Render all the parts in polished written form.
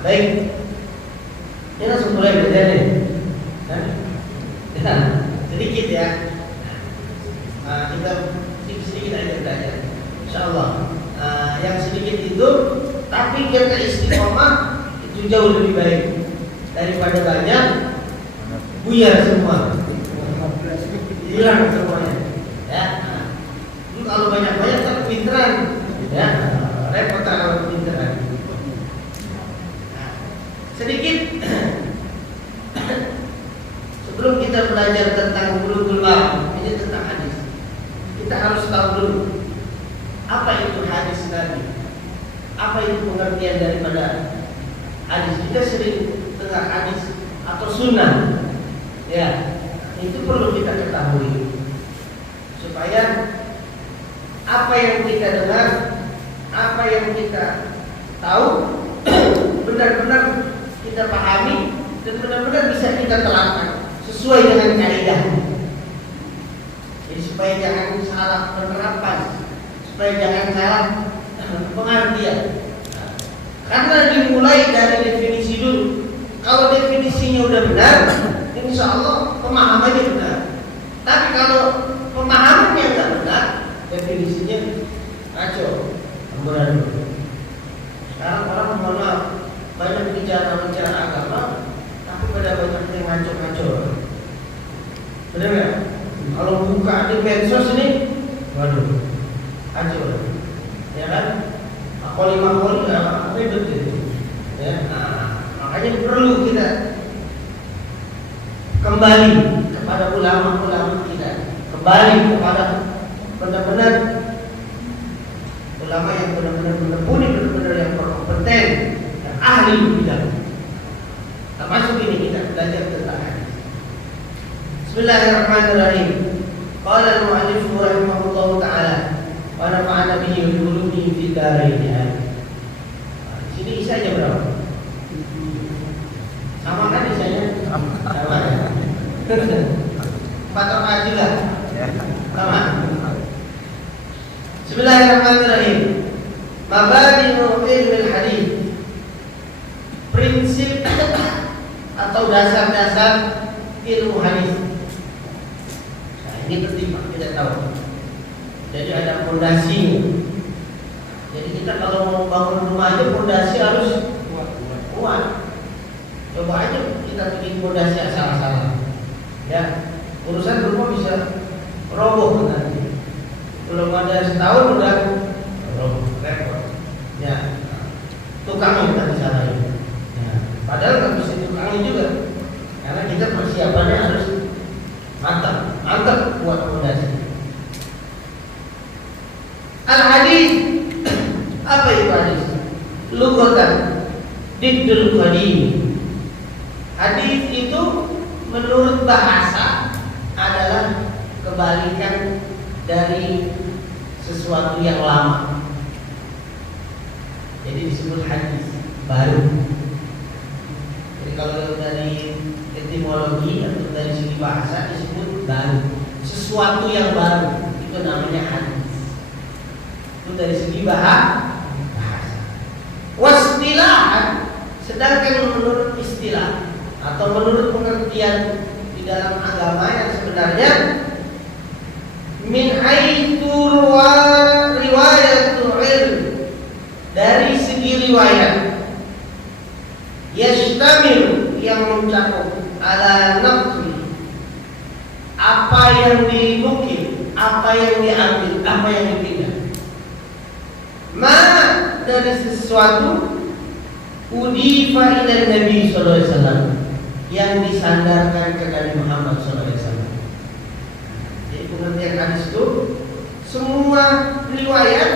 Baik, ini langsung mulai belajar nih. Sedikit ya. Kita sedikit aja belajar. Insyaallah. Yang sedikit itu, tapi kita istiqomah itu jauh lebih baik daripada banyak buyar semua, hilang semuanya. Ya. Kalau banyak-banyak kan pinteran, ya repot kalau pinteran. Sedikit sebelum kita belajar tentang Bulughul Maram, ini tentang hadis. Kita harus tahu dulu apa itu hadis Nabi, apa itu pengertian daripada hadis. Kita sering dengar hadis atau sunnah, ya itu perlu kita ketahui supaya apa yang kita dengar, apa yang kita tahu benar-benar kita pahami dan benar-benar bisa kita terapkan sesuai dengan kaidah. Jadi supaya jangan salah penerapan, supaya jangan salah pengertian. Karena dimulai dari definisi dulu. Kalau definisinya udah benar, insya Allah pemahamannya benar. Tapi kalau pemahamannya nggak benar, definisinya ngaco. Amburan. Sekarang orang mohon maaf, banyak bicara agama, tapi pada banyak yang ngaco-ngaco. Benar nggak? Kalau buka di medsos ini, waduh, ngaco. Ya kan? Makoli ribet gitu. Ya, makanya perlu kita kembali kepada ulama-ulama kita, kembali kepada benar-benar ulama yang benar-benar menekuni, benar-benar yang berkompeten, yang ahli di bidang. Termasuk ini kita belajar tentang hadis. Bismillahirrahmanirrahim. Qala al-mu'allif rahimahullahu ta'ala wa nafa'ana bihi wa bi ulumihi fid dharain. Sini isanya berapa? Sama kan isanya? Sama ya? 4 rakaat juga? Sama? Bismillahirrahmanirrahim. Mabadi'u ilmil hadis. Prinsip atau dasar-dasar ilmu hadis. Nah, ini penting Pak, kita tahu. Jadi ada fondasinya. Jadi kita kalau mau bangun rumah aja fondasi harus kuat. Coba aja kita bikin fondasi asal-asalan. Ya, urusan rumah bisa roboh nanti. Belum ada setahun udah repot. Ya, tukangnya kita disalahin. Ya, padahal nggak bisa tukangnya juga, karena kita persiapannya harus mantap buat fondasi. Al hadis, apa itu hadis? Lughatan diddul qadim. Hadis itu menurut bahasa adalah kebalikan dari sesuatu yang lama. Jadi disebut hadis baru. Jadi kalau dari etimologi atau dari segi bahasa disebut baru. Sesuatu yang baru itu namanya hadis. Itu dari segi bahasa. Wastilahan, sedangkan menurut istilah atau menurut pengertian di dalam agama yang sebenarnya, min haitsu riwayatul ilm, dari segi riwayat, yastamil, yang mencakup ala naqli, apa yang dinukil, apa yang diambil, apa yang dipindah, dari sesuatu udifa ila Nabi sallallahu alaihi wasallam, yang disandarkan ke Nabi Muhammad sallallahu alaihi wasallam. Jadi pengertian hadis itu semua riwayat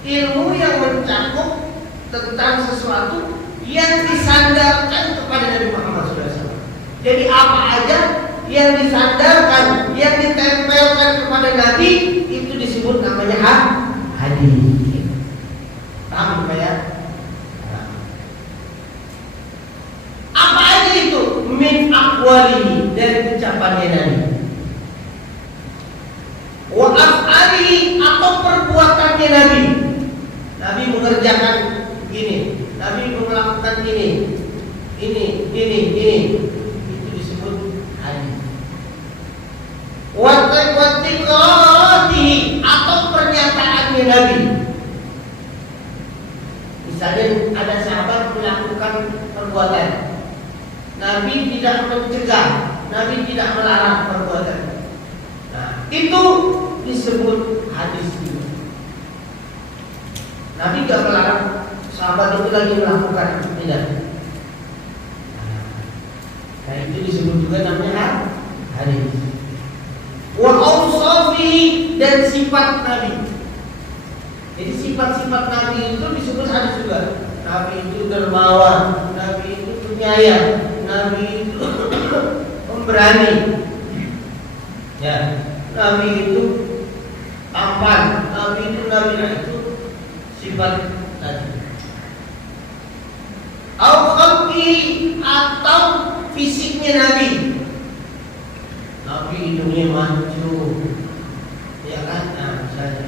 ilmu yang mencakup tentang sesuatu yang disandarkan kepada Nabi Muhammad sallallahu alaihi wasallam. Jadi apa aja yang disandarkan, yang ditempelkan kepada Nabi, itu disebut namanya hadis. Paham ya? Apa aja itu? Min aqwalihi, dari ucapannya Nabi. Wa af'alihi, atau perbuatannya Nabi. Nabi mengerjakan begini, Nabi melakukan ini. Itu disebut hadis. Watiqatihi atau pernyataannya Nabi. Misalnya ada sahabat melakukan perbuatan, Nabi tidak mencegah, Nabi tidak melarang perbuatan. Nah, itu disebut hadis itu. Nabi tidak melarang sahabat itu lagi melakukan tidak. Nah, itu disebut juga namanya hadis. Wa awsafi dan sifat Nabi. Jadi sifat-sifat Nabi itu disebut hadis juga. Nabi itu dermawan, Nabi itu penyayang, Nabi itu pemberani. Ya, Nabi itu tampan, Nabi itu sifat Nabi. Atau fisiknya Nabi. Nabi hidungnya mancung, ya kan? Nah, misalnya,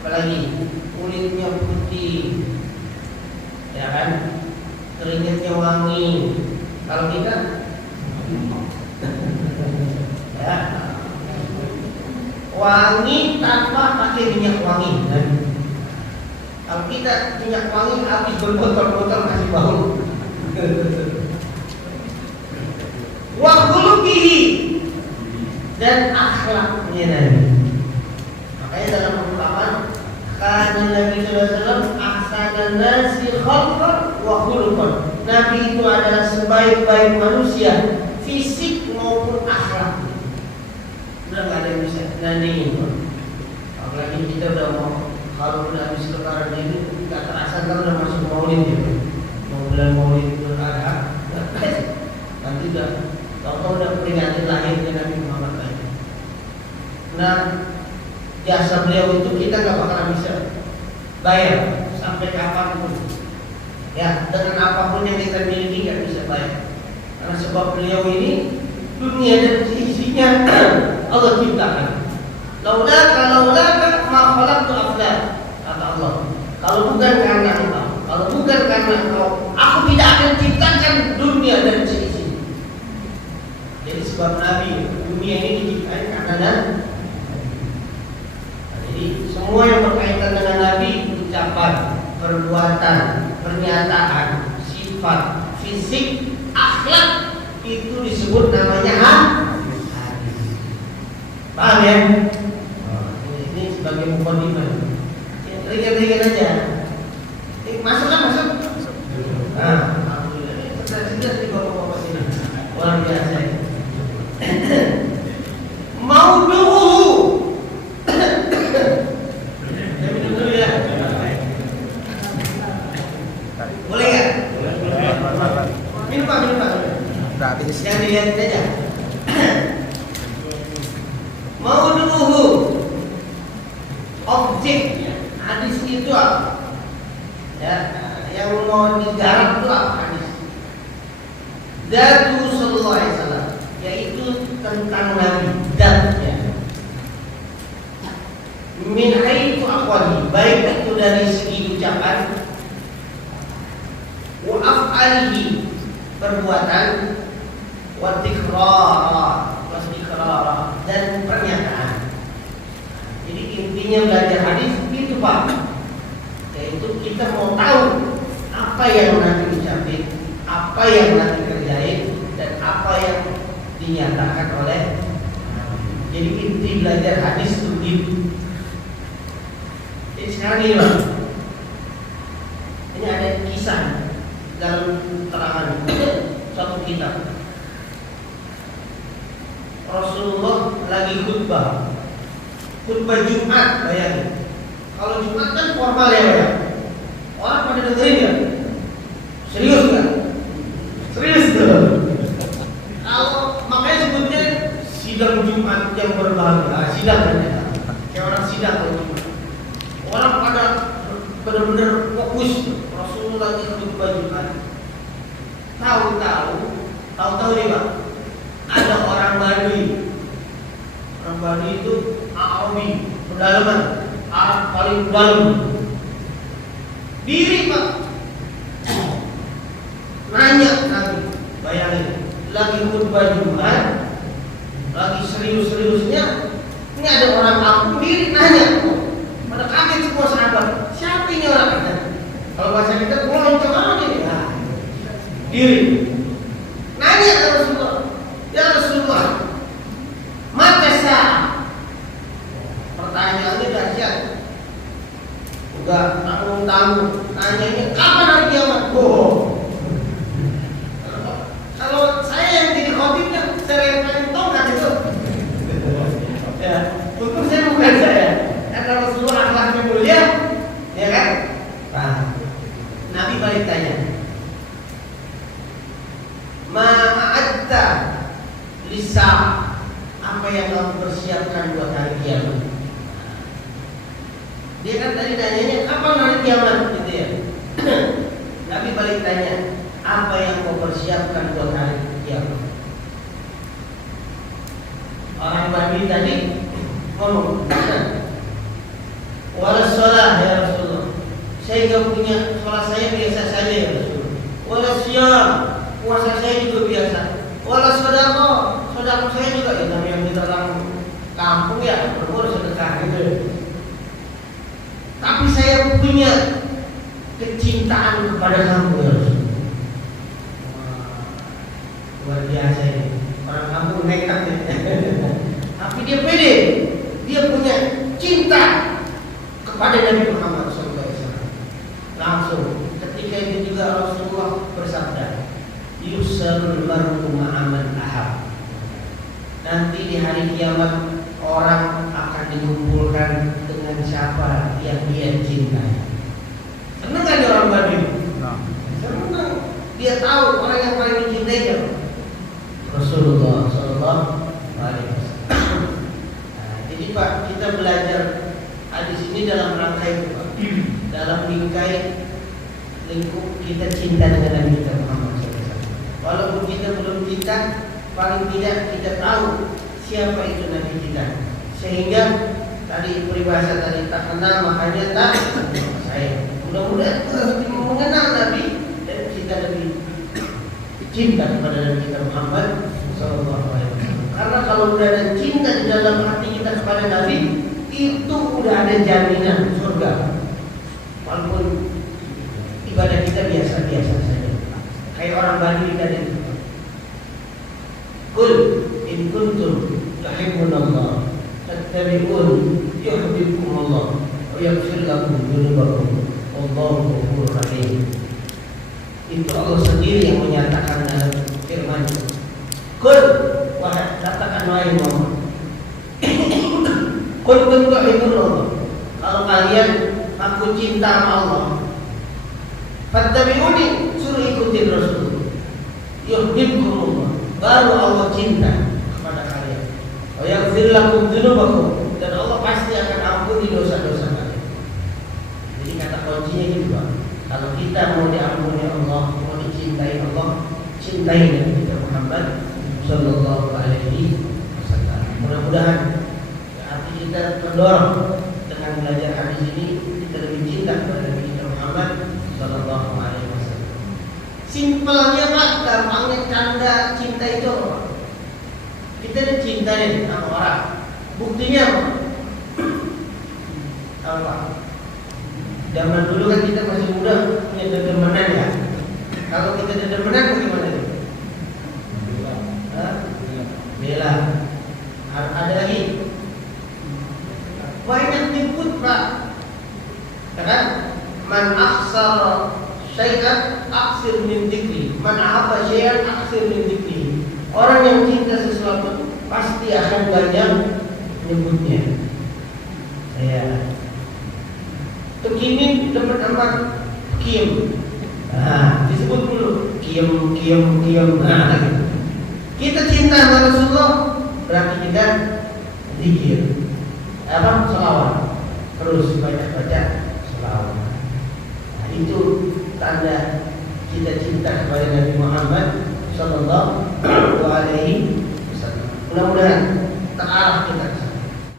apalagi kulitnya putih, ya kan? Keringatnya wangi. Kalau kita, ya, wangi tanpa pakai minyak wangi. Kalau kita minyak wangi habis berbotol-botol masih bau. Wa khuluqihi dan akhlaknya Nabi. Makanya dalam ungkapan kana Nabi sallallahu alaihi wasallam ahsanan nasi khalqan wa khuluqan. Nabi itu adalah sebaik-baik manusia, fisik maupun akhlak. Udah enggak ada yang bisa nandingin. Apalagi kita udah mau kalau udah habis lebaran ini enggak terasa kan udah masuk Maulid gitu. Bulan Maulid itu ada. Nanti udah peringatan lahirnya Nabi Muhammad lagi. Nah, jasa beliau itu kita nggak bakalan bisa bayar sampai kapanpun. Ya, dengan apapun yang kita miliki nggak bisa bayar. Karena sebab beliau ini dunia dan isinya Allah ciptakan. Laulaka ma khalaqtu aflan, kata Allah. Kalau bukan karena engkau, kalau bukan karena engkau, aku tidak akan ciptakan dunia dan seisinya. Jadi sebab Nabi, dunia ini diciptakan karena Nabi. Jadi semua yang berkaitan dengan Nabi, ucapan, perbuatan, pernyataan, sifat, fisik, akhlak, itu disebut namanya hadis. Paham ya? Ini sebagai mukadimah. Ringan-ringan aja. Masuk. Nah, alhamdulillah. Sudah di bapak-bapak sini. Luar biasa. Mau dulu. Saya minum dulu ya. Boleh nggak? Minum pak. Habis. Jangan dilihat aja. Mau dulu. Objek hadis itu apa? Ya, yang mau digarap itu apa hadis? Datu sallallahu alaihi wasallam, yaitu tentang Nabi, datnya. Min haitsu aqwali, baik itu dari segi ucapan, wa af'alihi, perbuatan, wa tikrara, dan pernyataan. Jadi intinya belajar hadis itu Pak, yaitu kita mau tahu apa yang Nabi ucapin, apa yang Nabi kerjain, dan apa yang dinyatakan oleh Nabi. Jadi inti belajar hadis itu gitu. Jadi sekarang ini Pak, ini ada kisah dalam terangan suatu kitab. Rasulullah lagi khutbah Jumat, bayangin. Kalau Jumat kan formal ya, Pak. Orang pada dengerin ya. Serius kan? Serius tuh. Kalau makanya sebutnya sidang Jumat yang berbahagia. Sidang ya. Kayak orang sidang kalau Jumat. Orang pada benar-benar fokus. Rasulullah lagi khutbah Jumat. Tahu nih Pak. Ada orang Badui. Orang Badui itu Arabi, pedalaman, Arab paling dalam. Diri Pak, lagi khutbah Jumat, lagi serius-seriusnya, ini ada orang kampung diri nanya, pada kaget semua sahabat, siapa ini orang? Kalau bahasa kita meloncong aja nih, diri. Nanya ke Rasulullah, ya Rasulullah, mata sah. Pertanyaannya dahsyat. Enggak tanggung-tanggung, nanyanya kapan hari kiamat? Kalau saya yang jadi khotibnya, saya yang tongkat itu. Ya, untung saya bukan saya. Karena Rasulullah akhlaknya mulia, ya kan? Nah, Nabi balik tanya, ma'adta lisa, apa yang kamu persiapkan buat hari kiamat? Dia kan tadi nanyanya kapan hari kiamat, gitu ya. Nabi balik tanya, apa yang kau persiapkan buat hari kiamat? Orang Badui tadi ngomong, wala sholat ya Rasulullah, saya gak punya, sholat saya biasa saja ya Rasulullah. Wala siyam, puasa saya juga biasa. Wala sodako, sodako saya juga, ya namanya kita orang kampung ya, berbuat sedekah gitu. Tapi saya punya kecintaan kepada kamu ya Rasulullah. Luar biasa ini, orang kampung nekat ya. Tapi dia pede, dia punya cinta kepada Nabi Muhammad SAW. Langsung ketika itu juga Rasulullah bersabda, yusarul mar'u ma'aman ahab. Nanti di hari kiamat orang akan dikumpulkan dengan siapa yang dia cintai. Senang kan orang Badui? Senang. Dia tahu orang yang paling dicintainya Rasulullah SAW. Nah, jadi Pak, kita belajar hadis ini dalam rangka itu Pak, dalam lingkup kita cinta dengan Nabi kita Muhammad SAW. Walaupun kita belum cinta, paling tidak kita tahu siapa itu Nabi kita. Sehingga tadi peribahasa tadi tak kenal makanya tak saya. Mudah-mudahan kita mengenal Nabi dan kita lebih cinta kepada Nabi kita Muhammad SAW. Karena kalau udah ada cinta di dalam hati kita kepada Nabi, itu udah ada jaminan surga. Walaupun ibadah kita biasa-biasa saja, kayak orang Badui tadi. Qul in kuntum tuhibbunallah fattabi'un yuhibbukumullah wa yaghfir lakum dzunubakum wallahu ghafurur rahim. Itu Allah sendiri yang menyatakan dalam firman-Nya. Qul, wahai katakan wahai Muhammad, qul kuntum tuhibbunallah, kalau kalian aku cinta sama Allah, fattabi'uni, suruh ikutin Rasul, yuhibbukumullah, baru Allah cinta kepada kalian. Wa yaghfir lakum dzunubakum, dan Allah pasti akan ampuni dosa-dosa kalian. Jadi kata kuncinya gitu Pak. Kalau kita mau diampuni Allah, mau dicintai Allah, cintai Nabi kita Muhammad sallallahu alaihi wasallam. Mudah-mudahan hati kita terdorong dengan belajar hadis ini, kita lebih cinta kepada Nabi kita Muhammad sallallahu alaihi wasallam. Simpelnya Pak, gampangnya canda cinta itu apa? Kita dicintai sama orang. Buktinya apa? Apa? Zaman dulu kan kita masih muda, punya dedemenan ya. Kalau kita dedemenan bagaimana nih? Bela. Ada lagi? Banyak nyebut Pak. Kan? Man aksar syai'an aksir min dzikri, man ahabba syai'an aksir min dzikri. Orang yang cinta sesuatu pasti akan banyak menyebutnya. Ya. Begini teman-teman, kiem. Nah, disebut dulu kiem. Nah, gitu. Kita cinta sama Rasulullah, berarti kita zikir. Apa? Selawat. Terus baca selawat. Nah, itu tanda kita cinta kepada Nabi Muhammad sallallahu alaihi wasallam. Mudah-mudahan terarah kita